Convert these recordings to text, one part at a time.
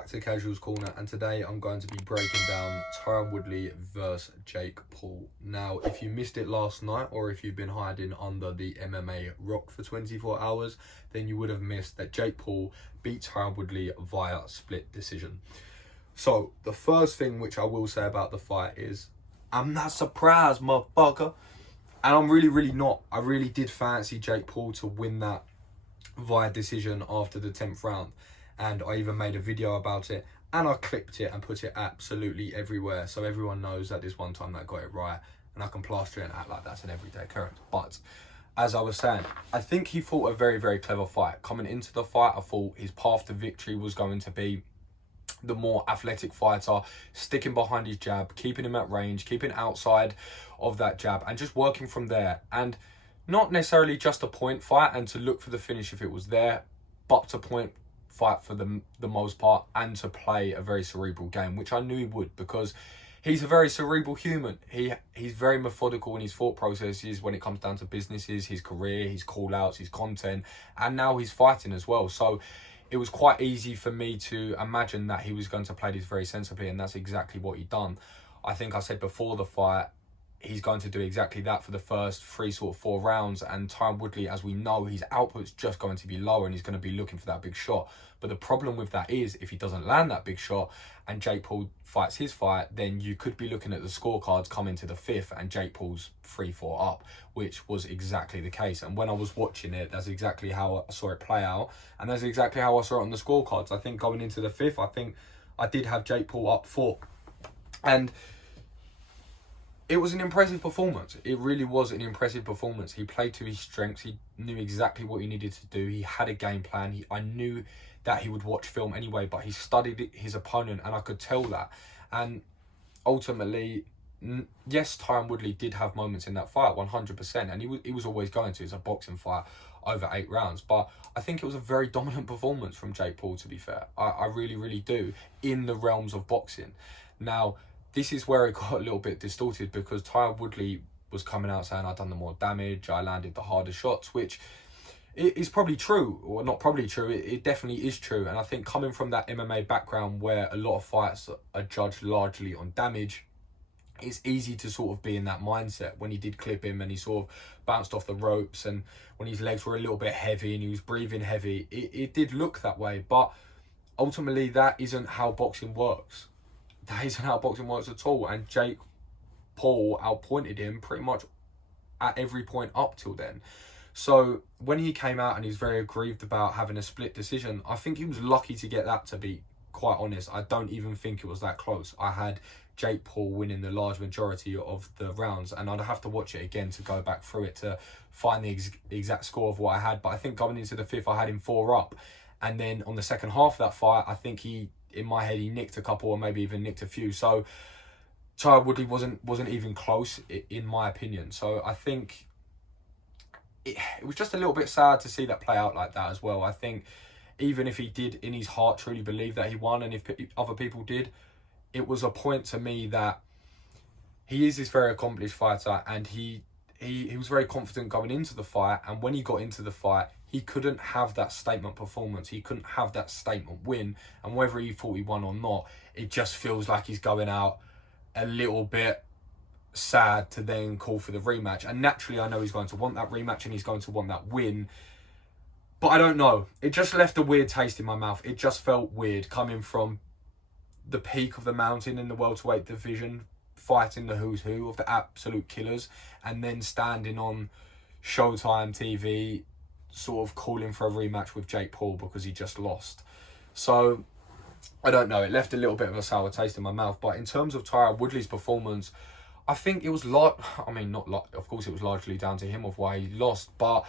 back to Casuals Corner, and today I'm going to be breaking down Tyron Woodley versus Jake Paul. Now, if you missed it last night, or if you've been hiding under the MMA rock for 24 hours, then you would have missed that Jake Paul beat Tyron Woodley via split decision. So, the first thing which I will say about the fight is, I'm not surprised, motherfucker. And I'm really not. I really did fancy Jake Paul to win that via decision after the 10th round. And I even made a video about it, and I clipped it and put it absolutely everywhere, so everyone knows that this one time that I got it right, and I can plaster it and act like that's an everyday occurrence. But as I was saying, I think he fought a very clever fight. Coming into the fight, I thought his path to victory was going to be the more athletic fighter, sticking behind his jab, keeping him at range, keeping outside of that jab, and just working from there. And not necessarily just a point fight and to look for the finish if it was there, but to point fight for the most part, and to play a very cerebral game, which I knew he would, because he's a very cerebral human. He's very methodical in his thought processes when it comes down to businesses, his career, his call outs, his content, and now he's fighting as well. So it was quite easy for me to imagine that he was going to play this very sensibly, and that's exactly what he done. I think I said before the fight, he's going to do exactly that for the first 4 rounds. And Tyron Woodley, as we know, his output's just going to be lower, and he's going to be looking for that big shot. But the problem with that is, if he doesn't land that big shot and Jake Paul fights his fight, then you could be looking at the scorecards coming to the 5th and Jake Paul's 3-4 up, which was exactly the case. And when I was watching it, that's exactly how I saw it play out, and that's exactly how I saw it on the scorecards. I think going into the 5th, I think I did have Jake Paul up 4. And it was an impressive performance. It really was an impressive performance. He played to his strengths. He knew exactly what he needed to do. He had a game plan. I knew that he would watch film anyway, but he studied his opponent, and I could tell that. And ultimately, yes, Tyron Woodley did have moments in that fight, 100%, and he was always going to. It's a boxing fight over 8 rounds. But I think it was a very dominant performance from Jake Paul, to be fair. I really do, in the realms of boxing. Now, this is where it got a little bit distorted, because Tyron Woodley was coming out saying, I've done the more damage, I landed the harder shots, which is probably true, or not probably true, it definitely is true. And I think coming from that MMA background where a lot of fights are judged largely on damage, it's easy to sort of be in that mindset. When he did clip him and he sort of bounced off the ropes, and when his legs were a little bit heavy and he was breathing heavy, it did look that way. But ultimately, that isn't how boxing works. That isn't how boxing works at all. And Jake Paul outpointed him pretty much at every point up till then. So when he came out and he's very aggrieved about having a split decision, I think he was lucky to get that, to be quite honest. I don't even think it was that close. I had Jake Paul winning the large majority of the rounds, and I'd have to watch it again to go back through it to find the exact score of what I had. But I think going into the 5th, I had him 4 up. And then on the second half of that fight, I think in my head, he nicked a couple, or maybe even nicked a few. So Tyron Woodley wasn't even close, in my opinion. So I think it was just a little bit sad to see that play out like that as well. I think even if he did in his heart truly believe that he won, and if other people did, it was a point to me that he is this very accomplished fighter, and he was very confident going into the fight. And when he got into the fight, he couldn't have that statement performance. He couldn't have that statement win. And whether he thought he won or not, it just feels like he's going out a little bit sad to then call for the rematch. And naturally, I know he's going to want that rematch and he's going to want that win. But I don't know. It just left a weird taste in my mouth. It just felt weird coming from the peak of the mountain in the welterweight division, fighting the who's who of the absolute killers, and then standing on Showtime TV sort of calling for a rematch with Jake Paul because he just lost. So I don't know, it left a little bit of a sour taste in my mouth. But in terms of Tyron Woodley's performance, I think it was of course it was largely down to him of why he lost, but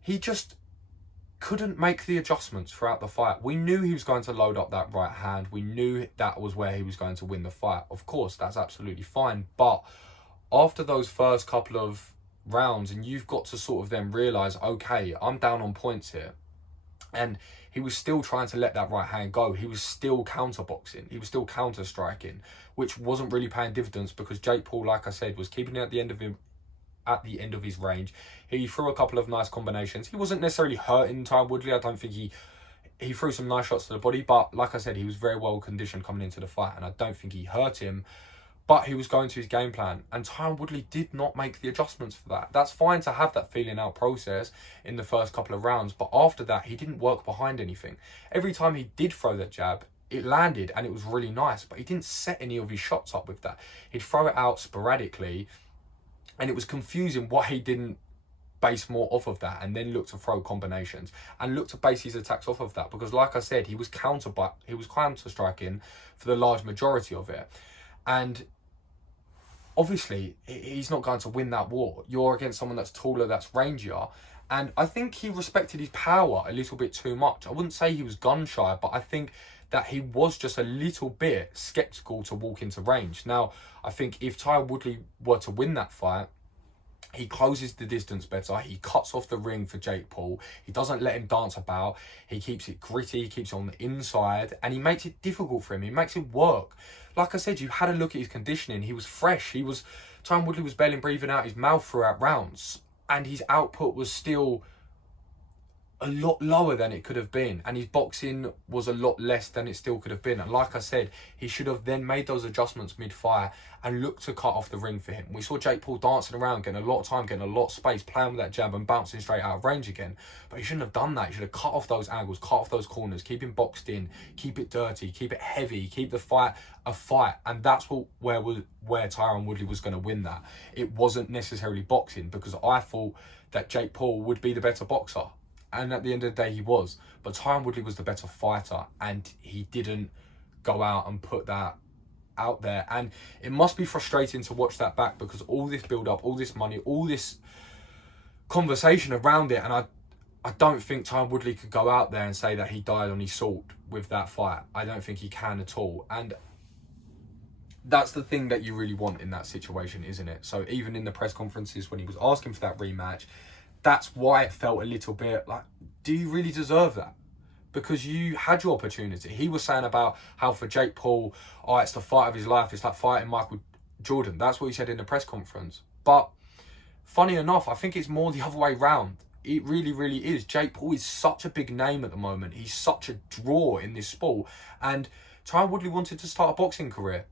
he just couldn't make the adjustments throughout the fight. We knew he was going to load up that right hand. We knew that was where he was going to win the fight. Of course, that's absolutely fine. But after those first couple of rounds, and you've got to sort of then realise, okay, I'm down on points here. And he was still trying to let that right hand go. He was still counter-boxing. He was still counter-striking, which wasn't really paying dividends, because Jake Paul, like I said, was keeping it at the end of his range. He threw a couple of nice combinations. He wasn't necessarily hurting Tyron Woodley. I don't think he threw some nice shots to the body, but like I said, he was very well conditioned coming into the fight, and I don't think he hurt him. But he was going to his game plan, and Tyron Woodley did not make the adjustments for that. That's fine to have that feeling out process in the first couple of rounds, but after that, he didn't work behind anything. Every time he did throw that jab, it landed, and it was really nice, but he didn't set any of his shots up with that. He'd throw it out sporadically, and it was confusing why he didn't base more off of that and then look to throw combinations and look to base his attacks off of that, because like I said, he was counter striking for the large majority of it. And obviously, he's not going to win that war. You're against someone that's taller, that's rangier. And I think he respected his power a little bit too much. I wouldn't say he was gun shy, but I think that he was just a little bit sceptical to walk into range. Now, I think if Tyron Woodley were to win that fight, he closes the distance better. He cuts off the ring for Jake Paul. He doesn't let him dance about. He keeps it gritty. He keeps it on the inside. And he makes it difficult for him. He makes it work. Like I said, you had a look at his conditioning. He was fresh. Tyron Woodley was barely breathing out his mouth throughout rounds. And his output was still a lot lower than it could have been, and his boxing was a lot less than it still could have been. And like I said, he should have then made those adjustments mid-fire and looked to cut off the ring for him. We saw Jake Paul dancing around, getting a lot of time, getting a lot of space, playing with that jab and bouncing straight out of range again. But he shouldn't have done that. He should have cut off those angles, cut off those corners, keep him boxed in, keep it dirty, keep it heavy, keep the fight a fight. And that's where Tyron Woodley was going to win that. It wasn't necessarily boxing, because I thought that Jake Paul would be the better boxer. And at the end of the day, he was. But Tyron Woodley was the better fighter, and he didn't go out and put that out there. And it must be frustrating to watch that back, because all this build-up, all this money, all this conversation around it, and I don't think Tyron Woodley could go out there and say that he died on his sword with that fight. I don't think he can at all. And that's the thing that you really want in that situation, isn't it? So even in the press conferences when he was asking for that rematch, that's why it felt a little bit like, do you really deserve that? Because you had your opportunity. He was saying about how for Jake Paul, it's the fight of his life. It's like fighting Michael Jordan. That's what he said in the press conference. But funny enough, I think it's more the other way round. It really, really is. Jake Paul is such a big name at the moment. He's such a draw in this sport. And Tyron Woodley wanted to start a boxing career,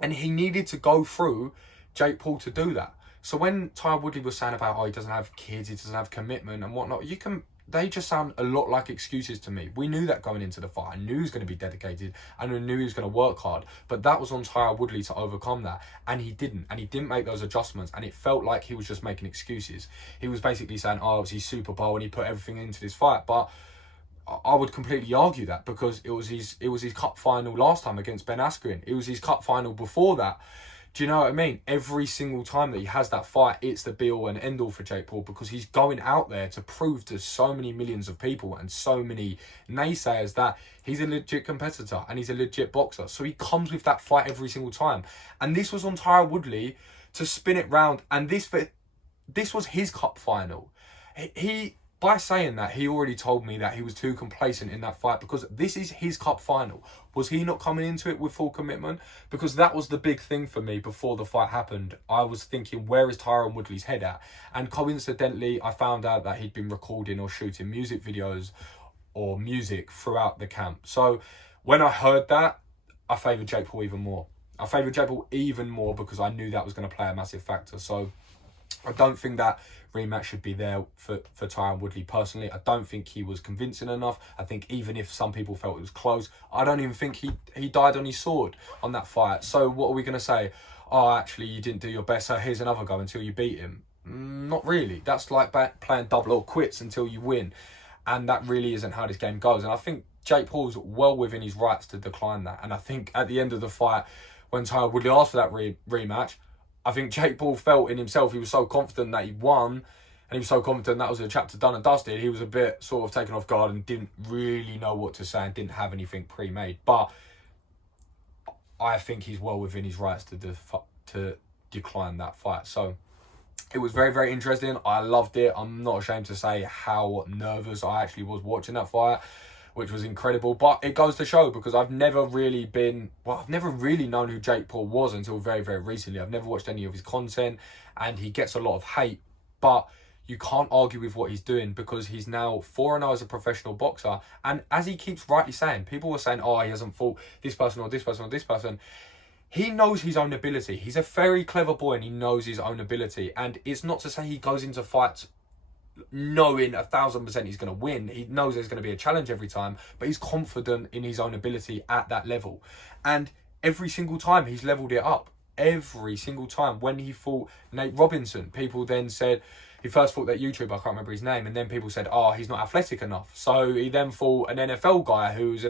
and he needed to go through Jake Paul to do that. So when Tyron Woodley was saying about, he doesn't have kids, he doesn't have commitment and whatnot, they just sound a lot like excuses to me. We knew that going into the fight. I knew he was going to be dedicated, and I knew he was going to work hard. But that was on Tyron Woodley to overcome that, and he didn't. And he didn't make those adjustments, and it felt like he was just making excuses. He was basically saying, he's Super Bowl, and he put everything into this fight. But I would completely argue that, because it was his cup final last time against Ben Askren. It was his cup final before that. Do you know what I mean? Every single time that he has that fight, it's the be-all and end-all for Jake Paul, because he's going out there to prove to so many millions of people and so many naysayers that he's a legit competitor and he's a legit boxer. So he comes with that fight every single time. And this was on Tyron Woodley to spin it round. And this was his cup final. By saying that, he already told me that he was too complacent in that fight, because this is his cup final. Was he not coming into it with full commitment? Because that was the big thing for me before the fight happened. I was thinking, where is Tyron Woodley's head at? And coincidentally, I found out that he'd been recording or shooting music videos or music throughout the camp. So when I heard that, I favoured Jake Paul even more. Because I knew that was going to play a massive factor. So I don't think that rematch should be there for Tyron Woodley personally. I don't think he was convincing enough. I think even if some people felt it was close, I don't even think he died on his sword on that fight. So what are we going to say? Actually, you didn't do your best, so here's another go until you beat him. Not really. That's like playing double or quits until you win. And that really isn't how this game goes. And I think Jake Paul's well within his rights to decline that. And I think at the end of the fight, when Tyron Woodley asked for that rematch, I think Jake Paul felt in himself, he was so confident that he won, and he was so confident that was a chapter done and dusted, he was a bit sort of taken off guard and didn't really know what to say and didn't have anything pre-made. But I think he's well within his rights to decline that fight. So it was very, very interesting. I loved it. I'm not ashamed to say how nervous I actually was watching that fight, which was incredible. But it goes to show, because I've never really known who Jake Paul was until very, very recently. I've never watched any of his content, and he gets a lot of hate. But you can't argue with what he's doing, because he's now 4-0 as a professional boxer. And as he keeps rightly saying, people were saying, oh, he hasn't fought this person or this person or this person. He knows his own ability. He's a very clever boy and he knows his own ability. And it's not to say he goes into fights knowing 1000% he's going to win. He knows there's going to be a challenge every time, but he's confident in his own ability at that level. And every single time he's leveled it up. Every single time. When he fought Nate Robinson, people then said, he first fought that YouTuber, I can't remember his name, and then people said, oh, he's not athletic enough. So he then fought an NFL guy who's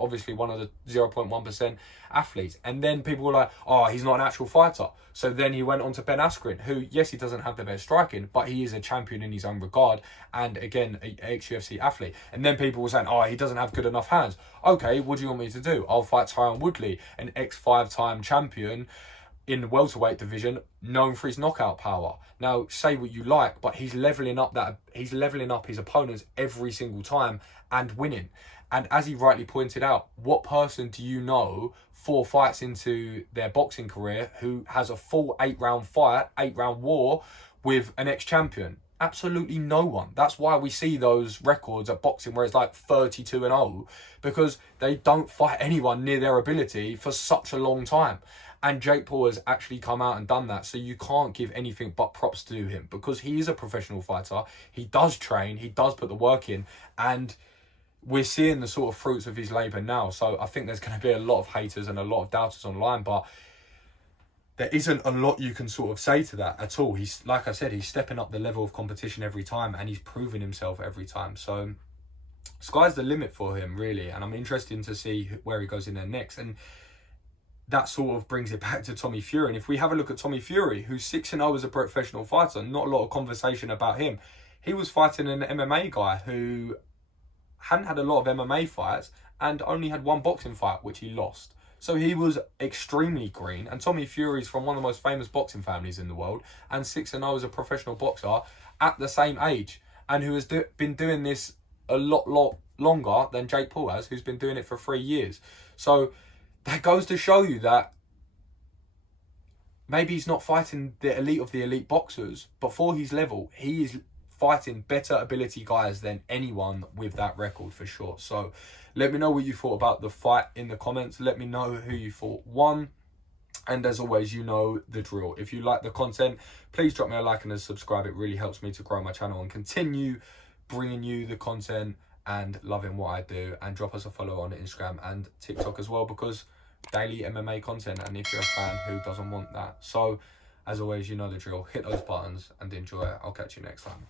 obviously one of the 0.1% athletes. And then people were like, oh, he's not an actual fighter. So then he went on to Ben Askren, who, yes, he doesn't have the best striking, but he is a champion in his own regard. And again, an ex-UFC athlete. And then people were saying, oh, he doesn't have good enough hands. Okay, what do you want me to do? I'll fight Tyron Woodley, an ex-5-time champion in the welterweight division, known for his knockout power. Now, say what you like, but he's leveling up his opponents every single time and winning. And as he rightly pointed out, what person do you know 4 fights into their boxing career who has a full 8-round fight, 8-round war with an ex-champion? Absolutely no one. That's why we see those records at boxing where it's like 32-0, because they don't fight anyone near their ability for such a long time. And Jake Paul has actually come out and done that. So you can't give anything but props to him, because he is a professional fighter. He does train, he does put the work in, and we're seeing the sort of fruits of his labour now. So I think there's going to be a lot of haters and a lot of doubters online, but there isn't a lot you can sort of say to that at all. He's, like I said, he's stepping up the level of competition every time, and he's proving himself every time. So sky's the limit for him, really. And I'm interested to see where he goes in there next. And that sort of brings it back to Tommy Fury. And if we have a look at Tommy Fury, who's 6-0 as a professional fighter, not a lot of conversation about him. He was fighting an MMA guy who hadn't had a lot of MMA fights and only had 1 boxing fight, which he lost. So he was extremely green. And Tommy Fury's from one of the most famous boxing families in the world, and 6-0 as a professional boxer at the same age, and who has been doing this a lot longer than Jake Paul has, who's been doing it for 3 years. So that goes to show you that maybe he's not fighting the elite of the elite boxers, but for his level, he is fighting better ability guys than anyone with that record, for sure. So let me know what you thought about the fight in the comments. Let me know who you thought won. And as always, you know the drill. If you like the content, please drop me a like and a subscribe. It really helps me to grow my channel and continue bringing you the content and loving what I do. And drop us a follow on Instagram and TikTok as well, because daily MMA content. And if you're a fan, who doesn't want that? So as always, you know the drill. Hit those buttons and enjoy it. I'll catch you next time.